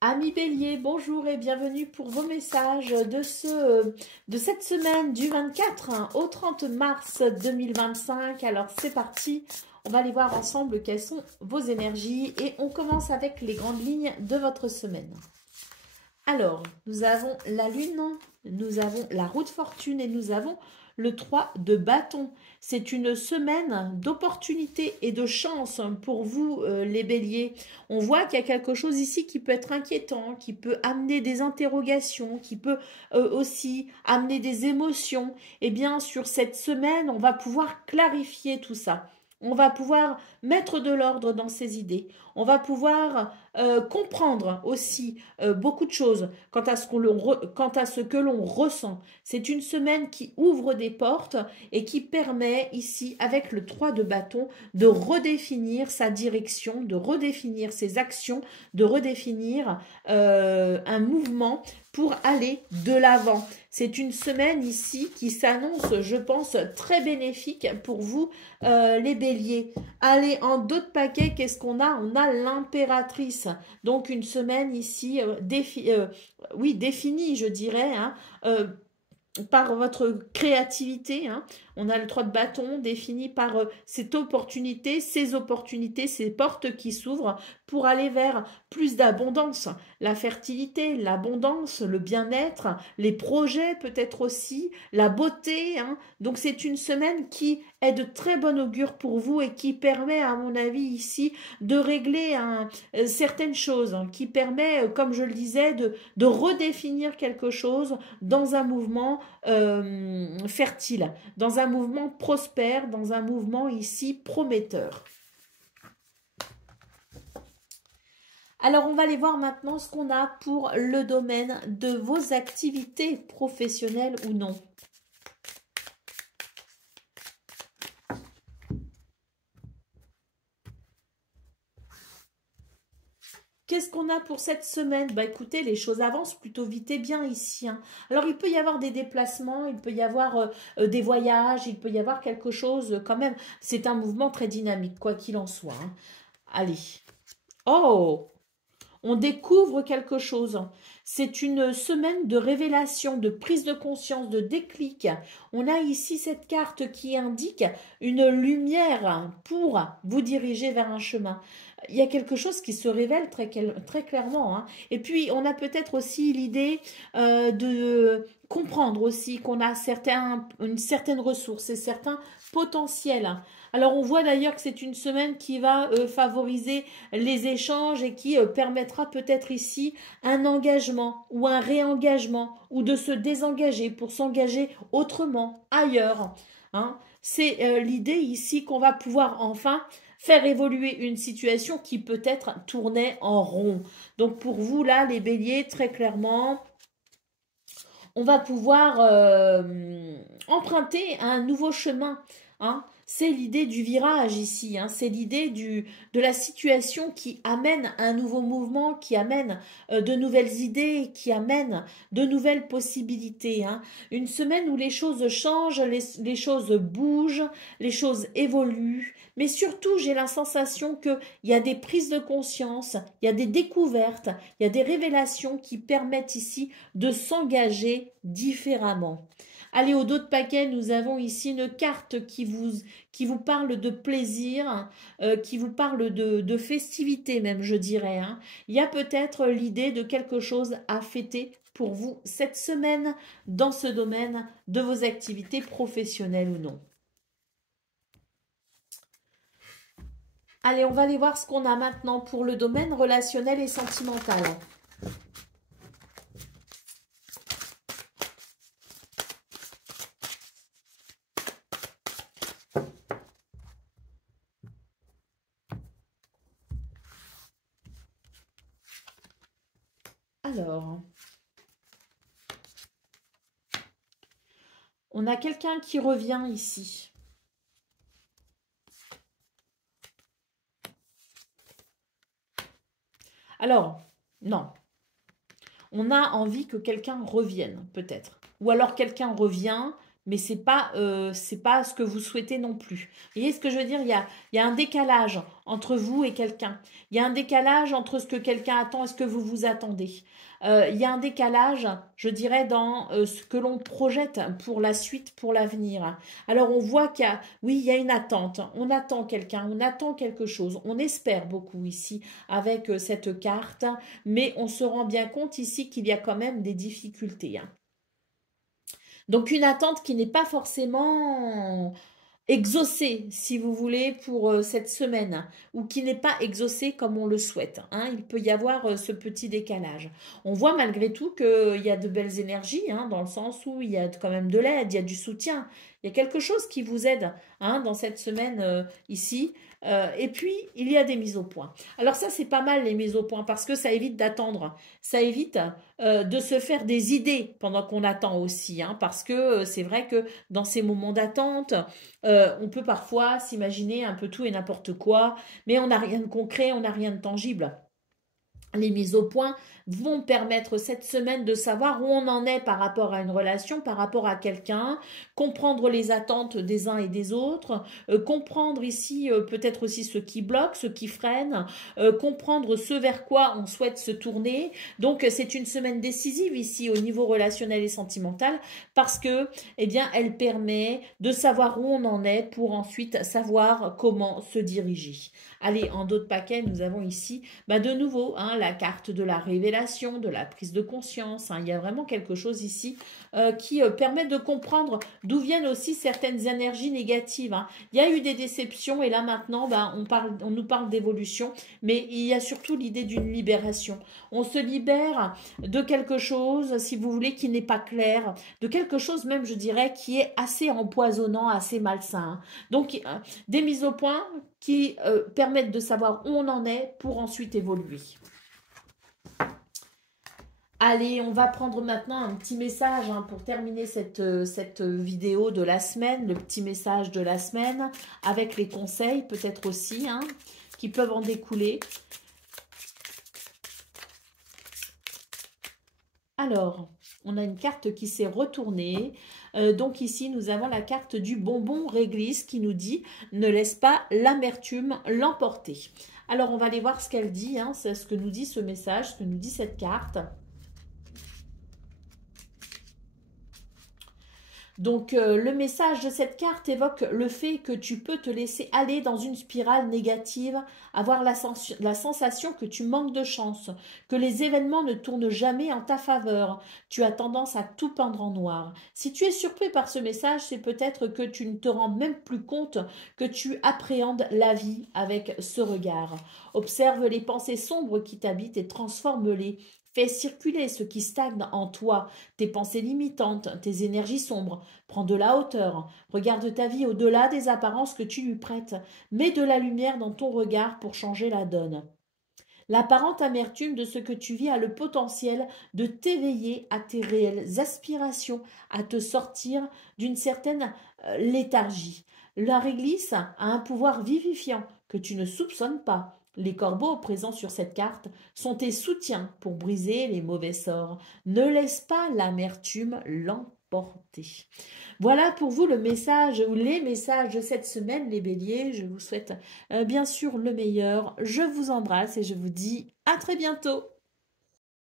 Amis Bélier, bonjour et bienvenue pour vos messages de cette semaine du 24 au 30 mars 2025. Alors c'est parti, on va aller voir ensemble quelles sont vos énergies et on commence avec les grandes lignes de votre semaine. Alors, nous avons la lune, nous avons la roue de fortune et nous avons le 3 de bâton. C'est une semaine d'opportunités et de chance pour vous, les béliers. On voit qu'il y a quelque chose ici qui peut être inquiétant, qui peut amener des interrogations, qui peut aussi amener des émotions. Eh bien, sur cette semaine, on va pouvoir clarifier tout ça. On va pouvoir mettre de l'ordre dans ces idées. On va pouvoir comprendre aussi beaucoup de choses quant à ce que l'on ressent. C'est une semaine qui ouvre des portes et qui permet ici, avec le 3 de bâton, de redéfinir sa direction, de redéfinir ses actions, de redéfinir un mouvement pour aller de l'avant. C'est une semaine ici qui s'annonce, je pense, très bénéfique pour vous, les béliers. Allez, en d'autres paquets, qu'est-ce qu'on a? On a l'impératrice. Donc, une semaine ici, définie, je dirais, hein, par votre créativité. Hein. On a le 3 de bâton défini par cette opportunité, ces portes qui s'ouvrent pour aller vers plus d'abondance, la fertilité, l'abondance, le bien-être, les projets peut-être aussi, la beauté. Hein. Donc c'est une semaine qui est de très bon augure pour vous et qui permet, à mon avis ici, de régler certaines choses, hein, qui permet, comme je le disais, de redéfinir quelque chose dans un mouvement fertile, dans un mouvement prospère, dans un mouvement ici prometteur. Alors, on va aller voir maintenant ce qu'on a pour le domaine de vos activités professionnelles ou non. Qu'est-ce qu'on a pour cette semaine? Bah écoutez, les choses avancent plutôt vite et bien ici. Hein. Alors il peut y avoir des déplacements, il peut y avoir des voyages, il peut y avoir quelque chose quand même. C'est un mouvement très dynamique, quoi qu'il en soit. Hein. Allez. Oh! On découvre quelque chose. C'est une semaine de révélation, de prise de conscience, de déclic. On a ici cette carte qui indique une lumière pour vous diriger vers un chemin. Il y a quelque chose qui se révèle très clairement. Hein. Et puis, on a peut-être aussi l'idée de comprendre aussi qu'on a une certaine ressource et certains potentiels. Alors, on voit d'ailleurs que c'est une semaine qui va favoriser les échanges et qui permettra peut-être ici un engagement ou un réengagement ou de se désengager pour s'engager autrement, ailleurs. Hein. C'est l'idée ici qu'on va pouvoir enfin faire évoluer une situation qui peut-être tournait en rond. Donc pour vous là, les béliers, très clairement, on va pouvoir emprunter un nouveau chemin. Hein. C'est l'idée du virage ici, hein. C'est l'idée de la situation qui amène un nouveau mouvement, qui amène de nouvelles idées, qui amène de nouvelles possibilités. Hein. Une semaine où les choses changent, les choses bougent, les choses évoluent, mais surtout j'ai la sensation qu'il y a des prises de conscience, il y a des découvertes, il y a des révélations qui permettent ici de s'engager différemment. Allez, au dos de paquet, nous avons ici une carte qui vous parle de plaisir, qui vous parle de festivité même, je dirais. Hein. Il y a peut-être l'idée de quelque chose à fêter pour vous cette semaine dans ce domaine de vos activités professionnelles ou non. Allez, on va aller voir ce qu'on a maintenant pour le domaine relationnel et sentimental. Alors, on a quelqu'un qui revient ici. Alors, non. On a envie que quelqu'un revienne, peut-être. Ou alors quelqu'un revient, mais c'est pas ce que vous souhaitez non plus. Vous voyez ce que je veux dire? Il y a un décalage entre vous et quelqu'un. Il y a un décalage entre ce que quelqu'un attend et ce que vous vous attendez. Il y a un décalage, je dirais, dans ce que l'on projette pour la suite, pour l'avenir. Alors on voit oui, il y a une attente. On attend quelqu'un, on attend quelque chose. On espère beaucoup ici avec cette carte, mais on se rend bien compte ici qu'il y a quand même des difficultés, hein. Donc une attente qui n'est pas forcément exaucée, si vous voulez, pour cette semaine, ou qui n'est pas exaucée comme on le souhaite, hein. Il peut y avoir ce petit décalage. On voit malgré tout qu'il y a de belles énergies, hein, dans le sens où il y a quand même de l'aide, il y a du soutien, il y a quelque chose qui vous aide, hein, dans cette semaine ici. Et puis, il y a des mises au point. Alors ça, c'est pas mal les mises au point parce que ça évite d'attendre. Ça évite de se faire des idées pendant qu'on attend aussi, hein, parce que c'est vrai que dans ces moments d'attente, on peut parfois s'imaginer un peu tout et n'importe quoi, mais on n'a rien de concret, on n'a rien de tangible. Les mises au point vont permettre cette semaine de savoir où on en est par rapport à une relation, par rapport à quelqu'un, comprendre les attentes des uns et des autres, comprendre ici peut-être aussi ce qui bloque, ce qui freine, comprendre ce vers quoi on souhaite se tourner. Donc c'est une semaine décisive ici au niveau relationnel et sentimental parce que, eh bien, elle permet de savoir où on en est pour ensuite savoir comment se diriger. Allez, en d'autres paquets, nous avons ici, de nouveau, hein, la carte de la révélation, de la prise de conscience, hein. Il y a vraiment quelque chose ici qui permet de comprendre d'où viennent aussi certaines énergies négatives, hein. Il y a eu des déceptions et là maintenant, on nous parle d'évolution, mais il y a surtout l'idée d'une libération. On se libère de quelque chose, si vous voulez, qui n'est pas clair, de quelque chose même, je dirais, qui est assez empoisonnant, assez malsain, hein. Donc, des mises au point qui permettent de savoir où on en est pour ensuite évoluer. Allez, on va prendre maintenant un petit message, hein, pour terminer cette vidéo de la semaine, le petit message de la semaine, avec les conseils peut-être aussi, hein, qui peuvent en découler. Alors, on a une carte qui s'est retournée. Donc ici, nous avons la carte du bonbon réglisse qui nous dit « Ne laisse pas l'amertume l'emporter ». Alors, on va aller voir ce qu'elle dit, hein, c'est ce que nous dit ce message, ce que nous dit cette carte. Donc, le message de cette carte évoque le fait que tu peux te laisser aller dans une spirale négative, avoir la sensation que tu manques de chance, que les événements ne tournent jamais en ta faveur. Tu as tendance à tout peindre en noir. Si tu es surpris par ce message, c'est peut-être que tu ne te rends même plus compte que tu appréhendes la vie avec ce regard. Observe les pensées sombres qui t'habitent et transforme-les. Fais circuler ce qui stagne en toi, tes pensées limitantes, tes énergies sombres. Prends de la hauteur. Regarde ta vie au-delà des apparences que tu lui prêtes. Mets de la lumière dans ton regard pour changer la donne. L'apparente amertume de ce que tu vis a le potentiel de t'éveiller à tes réelles aspirations, à te sortir d'une certaine léthargie. La réglisse a un pouvoir vivifiant que tu ne soupçonnes pas. Les corbeaux présents sur cette carte sont tes soutiens pour briser les mauvais sorts. Ne laisse pas l'amertume l'emporter. Voilà pour vous le message ou les messages de cette semaine, les béliers. Je vous souhaite bien sûr le meilleur. Je vous embrasse et je vous dis à très bientôt.